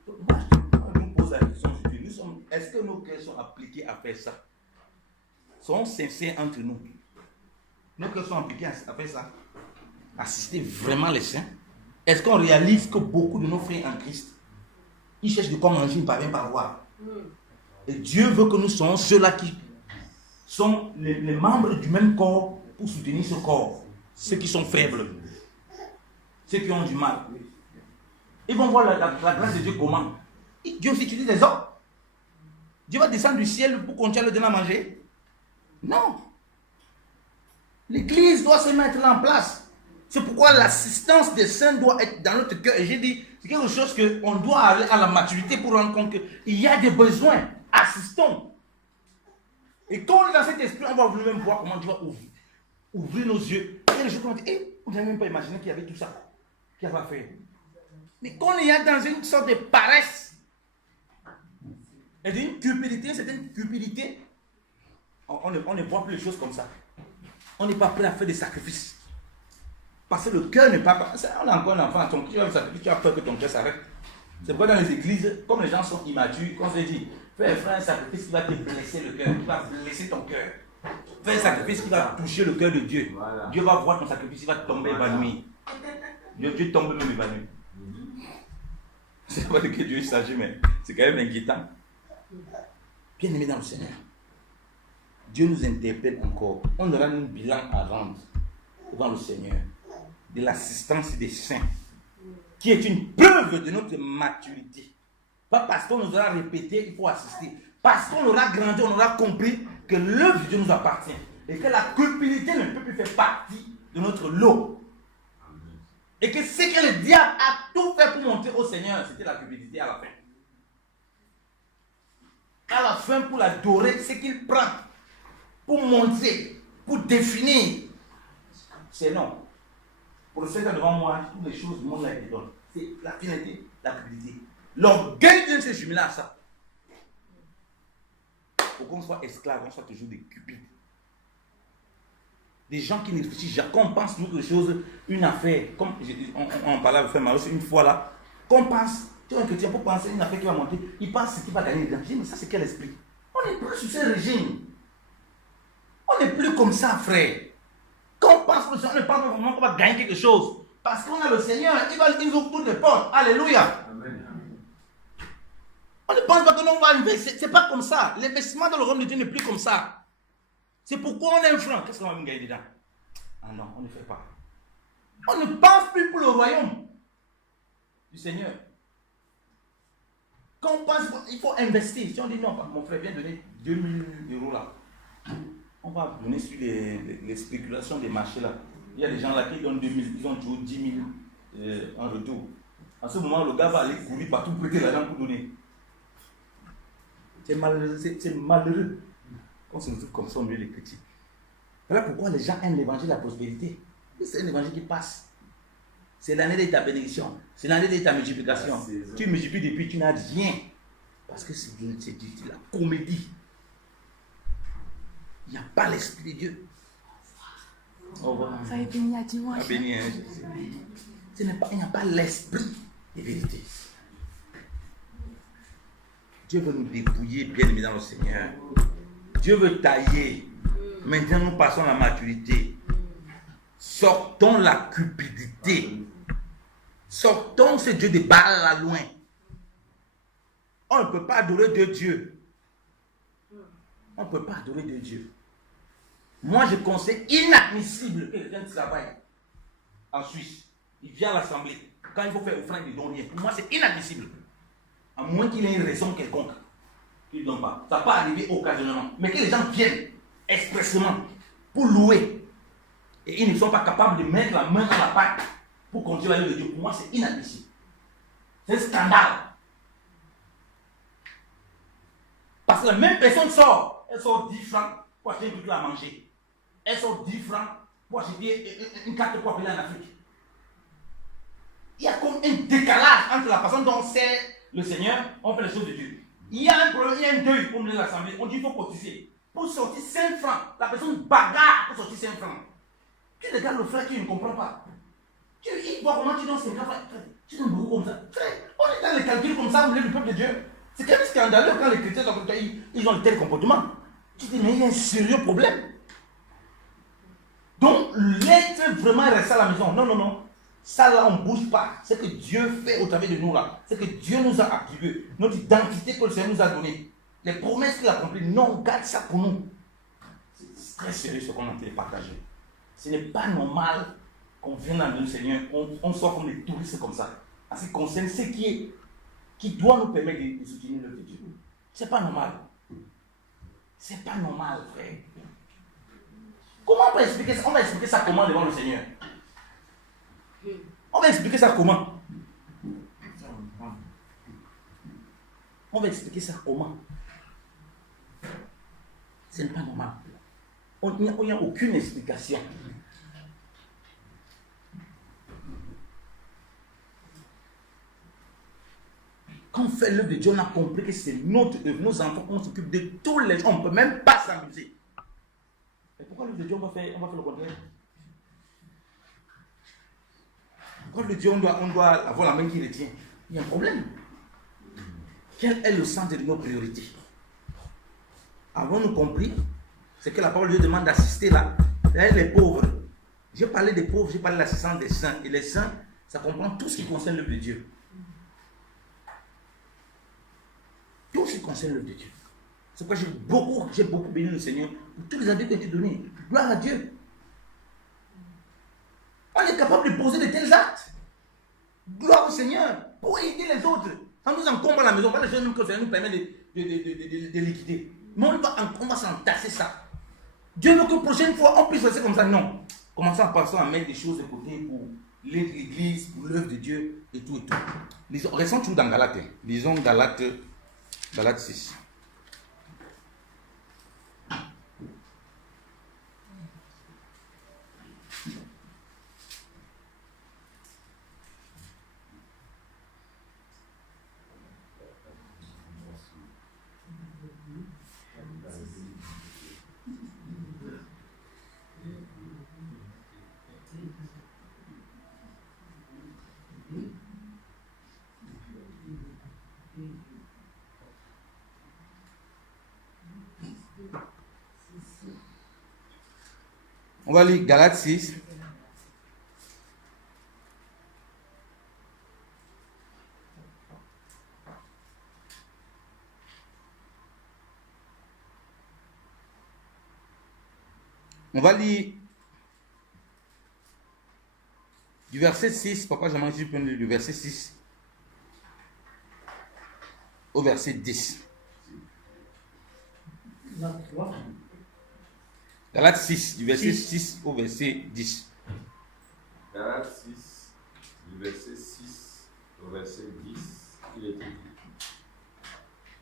Moi, je me pose la question, je dis, est-ce que nos cœurs sont appliqués à faire ça? Sont sincères entre nous? Nos cœurs sont appliqués à faire ça? Assister vraiment les saints? Est-ce qu'on réalise que beaucoup de nos frères en Christ, ils cherchent de quoi manger, ils ne parviennent pas à voir? Et Dieu veut que nous soyons ceux-là qui sont les membres du même corps pour soutenir ce corps. Ceux qui sont faibles, ceux qui ont du mal. Ils vont voir la grâce de Dieu comment? Dieu aussi utilise les hommes. Dieu va descendre du ciel pour continuer à leur donner à manger? Non. L'église doit se mettre là en place. C'est pourquoi l'assistance des saints doit être dans notre cœur. Et j'ai dit, c'est quelque chose qu'on doit aller à la maturité pour rendre compte qu'il y a des besoins. Assistons. Et quand on est dans cet esprit, on va même voir comment Dieu va ouvrir nos yeux. Il y a des choses qu'on dit, on n'a même pas imaginé qu'il y avait tout ça. Qu'il y avait à faire. Mais quand on est dans une sorte de paresse, et d'une cupidité, c'est une cupidité, on ne voit plus les choses comme ça. On n'est pas prêt à faire des sacrifices. Parce que le cœur n'est pas... On a encore un enfant, ton cœur, tu as peur que ton cœur s'arrête. C'est pourquoi dans les églises, comme les gens sont immatures, quand on se dit, fais un sacrifice qui va te blesser le cœur, qui va blesser ton cœur. Fais un sacrifice qui va toucher le cœur de Dieu. Voilà. Dieu va voir ton sacrifice, il va tomber évanoui. Dieu tombe même évanoui. C'est pas de que Dieu s'agit, mais c'est quand même inquiétant. Bien aimé dans le Seigneur, Dieu nous interpelle encore. On aura un bilan à rendre devant le Seigneur de l'assistance des saints, qui est une preuve de notre maturité. Pas parce qu'on nous aura répété, il faut assister. Parce qu'on aura grandi, on aura compris que l'œuvre de Dieu nous appartient. Et que la culpabilité ne peut plus faire partie de notre lot. Et que ce que le diable a tout fait pour montrer au Seigneur, c'était la culpabilité à la fin. À la fin, pour l'adorer, ce qu'il prend pour montrer, pour définir, c'est non. Pour le Seigneur devant moi, toutes les choses du monde là, il te donne. C'est la finalité, la culpabilité. L'orgueil vient se jumeler à ça. Pour qu'on soit esclave, on soit toujours des cupides. Des gens qui ne réfléchissent jamais. Qu'on pense quelque chose, une affaire, comme on parlait avec Frère Maros une fois là, qu'on pense, tu es un chrétien pour penser une affaire qui va monter, il pense ce qui va gagner dedans. Je dis, mais ça c'est quel esprit? On n'est plus sur ce régime. On n'est plus comme ça, frère. Quand on pense que le Seigneur, on ne pense pas vraiment qu'on va gagner quelque chose. Parce qu'on a le Seigneur, il nous ouvre toutes les portes. Alléluia. Amen. On ne pense pas que l'on va investir. Ce n'est pas comme ça. L'investissement dans le royaume de Dieu n'est plus comme ça. C'est pourquoi on a un franc. Qu'est-ce qu'on va me gagner dedans? Ah non, on ne fait pas. On ne pense plus pour le royaume du Seigneur. Quand on pense, il faut investir. Si on dit non, mon frère vient donner 2000 € là. On va donner sur les spéculations des marchés là. Il y a des gens là qui donnent 2000, ils ont toujours 10 000 en retour. En ce moment, le gars va aller courir partout pour prêter l'argent pour donner. C'est malheureux. On se trouve comme ça au milieu des chrétiens. Voilà pourquoi les gens aiment l'évangile de la prospérité. C'est un évangile qui passe. C'est l'année de ta bénédiction. C'est l'année de ta multiplication. Tu multiplies depuis, tu n'as rien. Parce que c'est la comédie. Il n'y a pas l'Esprit de Dieu. Au revoir. Ça est béni à dimanche. Ah, béni, hein. Il n'y a pas l'Esprit de vérité. Dieu veut nous dépouiller, bien aimé dans le Seigneur. Dieu veut tailler. Maintenant, nous passons à la maturité. Sortons la cupidité. Sortons ce Dieu de Baal à loin. On ne peut pas adorer de Dieu. On ne peut pas adorer de Dieu. Moi, je conseille inadmissible que quelqu'un travaille en Suisse. Il vient à l'Assemblée. Quand il faut faire offrande, il ne donne rien. Pour moi, c'est inadmissible. À moins qu'il ait une raison quelconque. Il ne donne pas. Ça peut arriver occasionnellement. Mais que les gens viennent expressément pour louer. Et ils ne sont pas capables de mettre la main dans la pâte pour continuer à louer Dieu. Pour moi, c'est inadmissible. C'est un scandale. Parce que la même personne sort. Elle sort 10 francs pour acheter un truc à manger. Elle sort 10 francs pour acheter une carte pour appeler en Afrique. Il y a comme un décalage entre la façon dont c'est le Seigneur, on fait les choses de Dieu. Il y a un problème, il y a un deuil pour mener l'assemblée. On dit qu'il faut cotiser. Pour sortir 5 francs, la personne bagarre pour sortir 5 francs. Tu regardes le frère, tu ne comprends pas. Il voit comment tu donnes 50 francs. Tu donnes beaucoup comme ça. Frère, on est dans les calculs comme ça, vous voulez le peuple de Dieu. C'est quand même scandaleux quand les chrétiens sont comme ça, ils ont un tel comportement. Tu dis, mais il y a un sérieux problème. Donc, l'être vraiment rester à la maison. Non, non, non. Ça là, on ne bouge pas. C'est que Dieu fait au travers de nous là. C'est que Dieu nous a attribué. Notre identité que le Seigneur nous a donnée. Les promesses qu'il a accomplies. Non, on garde ça pour nous. C'est très sérieux ce qu'on a partagé. Ce n'est pas normal qu'on vienne dans le Seigneur, on soit comme des touristes comme ça. En ce qui concerne ce qui doit nous permettre de soutenir l'œuvre de Dieu. C'est pas normal. C'est pas normal, frère. Comment on va expliquer ça? On va expliquer ça comment devant le Seigneur? On va expliquer ça comment? On va expliquer ça comment? Ce n'est pas normal. Il n'y a aucune explication. Quand on fait l'œuvre de Dieu, on a compris que c'est notre œuvre. Nos enfants, on s'occupe de tous les gens. On ne peut même pas s'amuser. Et pourquoi l'œuvre de Dieu, on va faire le contraire? Quand le Dieu, on doit avoir la main qui retient. Il y a un problème. Quel est le centre de nos priorités? Avons-nous compris? C'est que la parole de Dieu demande d'assister là. Les pauvres. J'ai parlé des pauvres, j'ai parlé de l'assistance des saints. Et les saints, ça comprend tout ce qui concerne l'œuvre de Dieu. Tout ce qui concerne l'œuvre de Dieu. C'est pourquoi j'ai beaucoup béni le Seigneur pour tous les avis qui ont été donnés. Gloire à Dieu. On est capable de poser de tels actes. Gloire au Seigneur. Pour aider les autres. Ça nous encombre à la maison. Pas les gens que le Seigneur nous permet de liquider. Mais on va s'entasser ça. Dieu veut que la prochaine fois on puisse rester comme ça. Non. Commençons à mettre des choses de côté pour l'église, pour l'œuvre de Dieu et tout et tout. Restons toujours dans Galates. Lisons Galates 6. On va lire Galates 6. On va lire du verset 6. Pourquoi j'aimerais juste prendre du verset 6 au verset 10. Galates 6, du verset 6 au verset 10. Galates 6, du verset 6 au verset 10, il est écrit: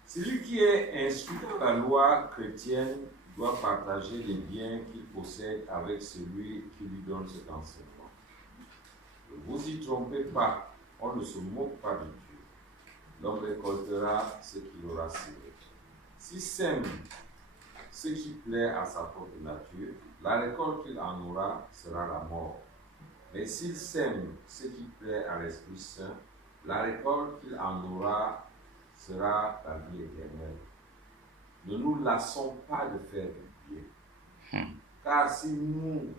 celui qui est instruit dans la loi chrétienne doit partager les biens qu'il possède avec celui qui lui donne cet enseignement. Ne vous y trompez pas, on ne se moque pas de Dieu. L'homme récoltera ce qu'il aura semé. S'il sème ce qui plaît à sa propre nature, la récolte qu'il en aura sera la mort. Mais s'il sème ce qui plaît à l'Esprit Saint, la récolte qu'il en aura sera la vie éternelle. Ne nous lassons pas de faire du bien. Car si nous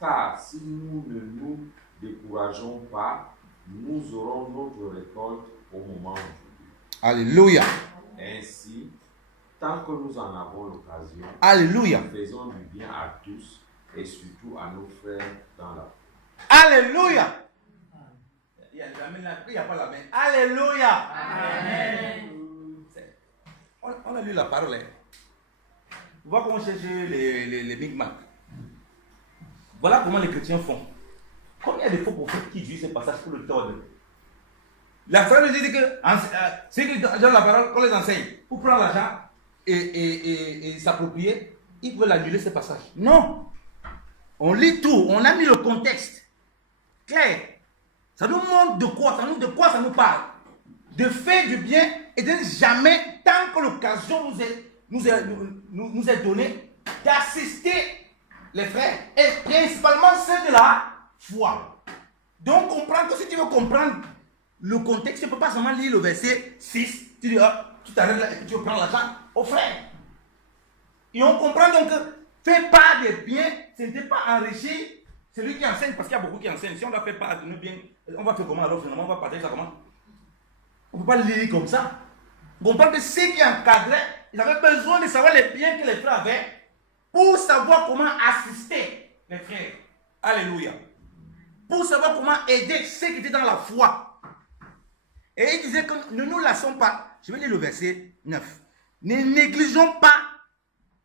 ne nous décourageons pas, nous aurons notre récolte au moment voulu. Alléluia. Ainsi, tant que nous en avons l'occasion, Alléluia. faisons du bien à tous et surtout à nos frères dans la foi. Alléluia. Il n'y a pas la main. Alléluia. Amen. On a lu la parole. Voilà comment chercher les Big Mac. Voilà comment les chrétiens font. Combien de faux prophètes qui utilisent ce passage pour le tordre? La Bible nous dit que ceux qui donnent la parole, qu'on les enseigne pour prendre l'argent et s'approprier, ils veulent annuler ce passage. Non. On lit tout, on a mis le contexte clair. Ça nous montre de quoi ça nous parle. De faire du bien et de jamais, tant que l'occasion nous est donnée, d'assister les frères, et principalement ceux de la foi. Donc comprendre que si tu veux comprendre le contexte, tu ne peux pas seulement lire le verset 6, tu dis, tu t'arrêtes là et tu veux prendre l'argent aux frères. Et on comprend donc que faire part des biens, ce n'était pas enrichir celui qui enseigne, parce qu'il y a beaucoup qui enseignent. Si on doit faire part de nos biens, on va faire comment alors finalement, on va partager ça comment? On ne peut pas le lire comme ça. On comprend que ceux qui encadraient, ils avaient besoin de savoir les biens que les frères avaient pour savoir comment assister les frères. Alléluia. Pour savoir comment aider ceux qui étaient dans la foi. Et il disait que ne nous lassons pas. Je vais lire le verset 9. Ne négligeons pas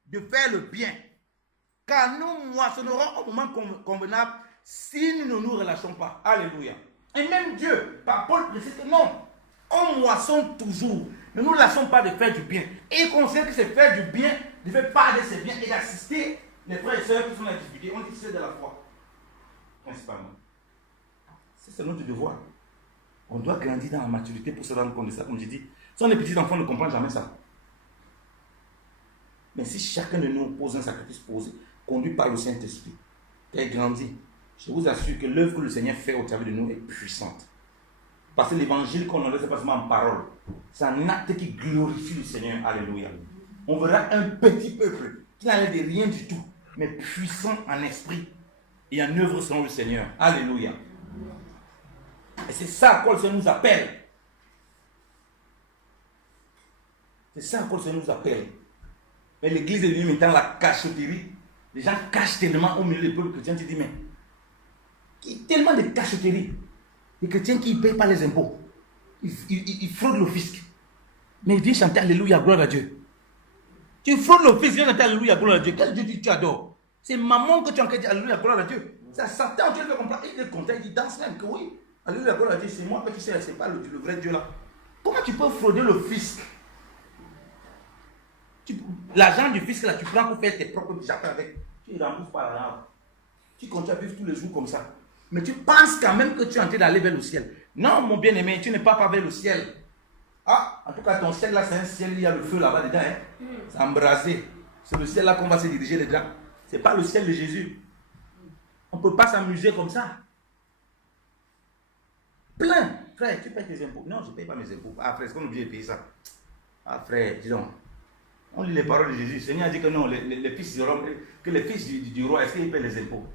de faire le bien, car nous moissonnerons au moment convenable si nous ne nous relâchons pas. Alléluia. Et même Dieu, par Paul, précise que non, on moissonne toujours. Ne nous lassons pas de faire du bien. Et il considère que c'est faire du bien, de faire part de ses biens et d'assister les frères et sœurs qui sont dans la difficulté. On dit que c'est de la foi, principalement. C'est notre devoir. On doit grandir dans la maturité pour se rendre compte de ça. Comme je dis, sans les petits enfants ne comprennent jamais ça. Mais si chacun de nous pose un sacrifice posé, conduit par le Saint-Esprit, et grandit, je vous assure que l'œuvre que le Seigneur fait au travers de nous est puissante. Parce que l'évangile qu'on a, c'est pas seulement en parole, c'est un acte qui glorifie le Seigneur. Alléluia. On verra un petit peuple qui n'a l'air de rien du tout, mais puissant en esprit et en œuvre selon le Seigneur. Alléluia. Et c'est ça à quoi le Seigneur nous appelle. C'est ça à quoi le Seigneur nous appelle. Mais l'église est devenue maintenant la cachotterie. Les gens cachent tellement au milieu des peuples chrétiens. Tu dis, mais il y a tellement de cachotterie. Les chrétiens qui ne payent pas les impôts. Ils fraudent le fisc. Mais ils viennent chanter Alléluia, gloire à Dieu. Tu fraudes le fisc, viens chanter Alléluia, gloire à Dieu. Quel Dieu tu adores? C'est maman que tu as enquêté Alléluia, gloire à Dieu. C'est Satan, tu le fais comprendre. Il est content, il dit, danse même que oui. Alléluia, gloire à Dieu, c'est moi que tu sais, c'est pas le vrai Dieu là. Comment tu peux frauder le fisc? L'argent du fisc là, tu prends pour faire tes propres jardins avec. Tu ne rembourses pas l'argent. Tu continues à vivre tous les jours comme ça. Mais tu penses quand même que tu es en train d'aller vers le ciel. Non, mon bien-aimé, tu n'es pas vers le ciel. Ah, en tout cas, ton ciel là, c'est un ciel, il y a le feu là-bas dedans. Hein? C'est embrasé. C'est le ciel là qu'on va se diriger dedans. Ce n'est pas le ciel de Jésus. On ne peut pas s'amuser comme ça. Plein. Frère, tu payes tes impôts. Non, je ne paye pas mes impôts. Ah, frère, est-ce qu'on oublie de payer ça? Ah, frère, dis donc. On lit les paroles de Jésus. Le Seigneur a dit que non, les fils du roi, est-ce qu'ils payent les impôts?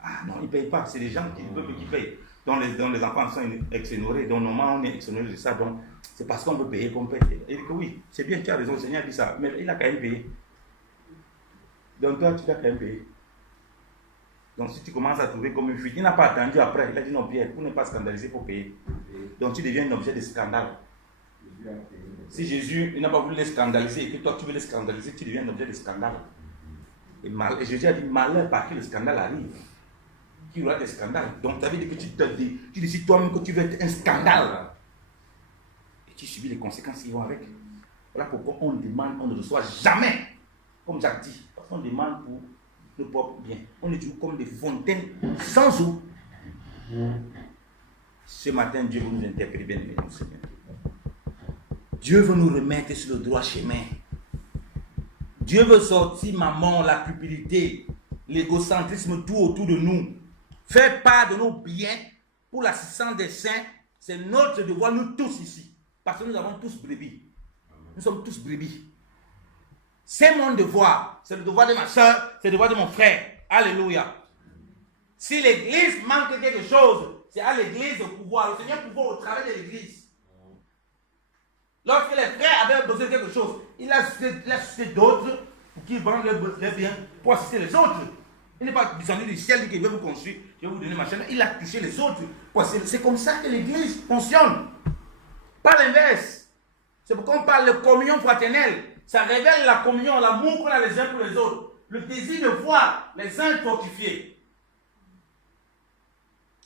Ah non, ils ne payent pas. C'est les gens qui payent. Dont les enfants sont exonérés. Donc normalement, on est exonéré de ça. Donc c'est parce qu'on peut payer qu'on paye. Il dit que oui, c'est bien, tu as raison. Le Seigneur a dit ça. Mais il a quand même payé. Donc toi, tu dois quand même payer. Donc si tu commences à trouver comme une fuite, il n'a pas attendu après. Il a dit non, Pierre, pour ne pas scandaliser, il faut payer. Donc tu deviens un objet de scandale. Si Jésus n'a pas voulu les scandaliser et que toi tu veux les scandaliser, tu deviens un objet de scandale. Et Jésus a dit malheur par qui le scandale arrive. Qui aura des scandales. Donc ça veut dire que tu décides toi-même que tu veux être un scandale. Et tu subis les conséquences qui vont avec. Voilà pourquoi on demande, on ne reçoit jamais, comme Jacques dit, parce qu'on demande pour nos propres biens. On est toujours comme des fontaines sans eau. Ce matin, Dieu veut nous interpeller, bien aimés, Seigneur. Dieu veut nous remettre sur le droit chemin. Dieu veut sortir, maman, la cupidité, l'égocentrisme, tout autour de nous. Faire part de nos biens pour l'assistance des saints, c'est notre devoir, nous tous ici. Parce que nous avons tous brebis. Nous sommes tous brebis. C'est mon devoir. C'est le devoir de ma soeur, c'est le devoir de mon frère. Alléluia. Si l'église manque quelque chose, c'est à l'église de pouvoir. Le Seigneur pouvoir au travers de l'église. Lorsque les frères avaient besoin de quelque chose, il a suscité d'autres pour qu'ils vendent leurs biens pour assister les autres. Il n'est pas descendu du ciel, dit qu'il veut vous construire, je vais vous donner ma chaîne. Il a touché les autres. C'est comme ça que l'église fonctionne. Pas l'inverse. C'est pourquoi on parle de communion fraternelle. Ça révèle la communion, l'amour qu'on a les uns pour les autres. Le désir de voir les uns fortifiés.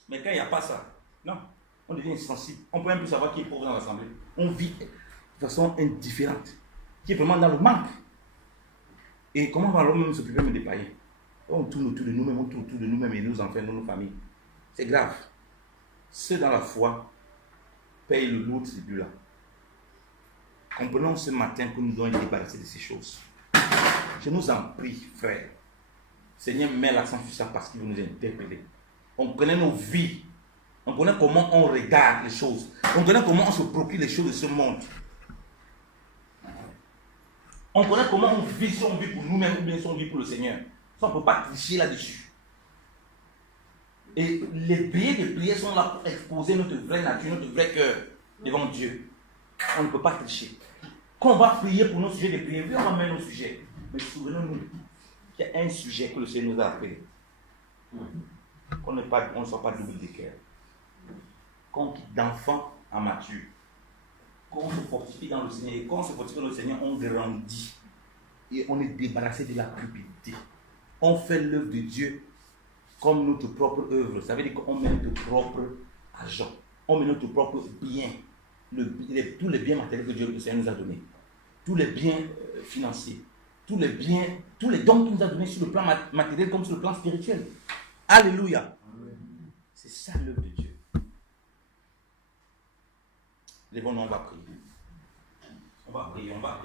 Mais quand il n'y a pas ça, non, on devient insensible. On ne peut même plus savoir qui est pauvre dans l'assemblée. On vit de façon indifférente, qui est vraiment dans le manque. Et comment va l'homme même s'occuper des païens? On tourne autour de nous-mêmes, on tourne autour de nous-mêmes et nos enfants, nos familles. C'est grave. Ceux dans la foi payent le lourd tribut là. Comprenons ce matin que nous devons être débarrassés de ces choses. Je nous en prie, frère. Seigneur met l'accent sur ça parce qu'il veut nous interpeller. On connaît nos vies. On connaît comment on regarde les choses. On connaît comment on se procure les choses de ce monde. On connaît comment on vit, si on vit pour nous-mêmes ou bien si on vit pour le Seigneur. Ça, on ne peut pas tricher là-dessus. Et les prières sont là pour exposer notre vraie nature, notre vrai cœur devant Dieu. On ne peut pas tricher. Quand on va prier pour nos sujets de prière, oui, on va mettre nos sujets. Mais souvenons-nous qu'il y a un sujet que le Seigneur nous a appelé. Qu'on ne soit pas double d'équerre. Qu'on quitte d'enfant à mature. Qu'on se fortifie dans le Seigneur. Et quand on se fortifie dans le Seigneur, on grandit. Et on est débarrassé de la cupidité. On fait l'œuvre de Dieu comme notre propre œuvre. Ça veut dire qu'on met notre propre argent. On met notre propre bien. Tous les biens matériels que Dieu, le Seigneur nous a donnés. Tous les biens financiers. Tous les dons qu'il nous a donnés sur le plan matériel comme sur le plan spirituel. Alléluia. C'est ça l'œuvre de Dieu. Lèvons-nous, on va prier. On va prier, on va prier.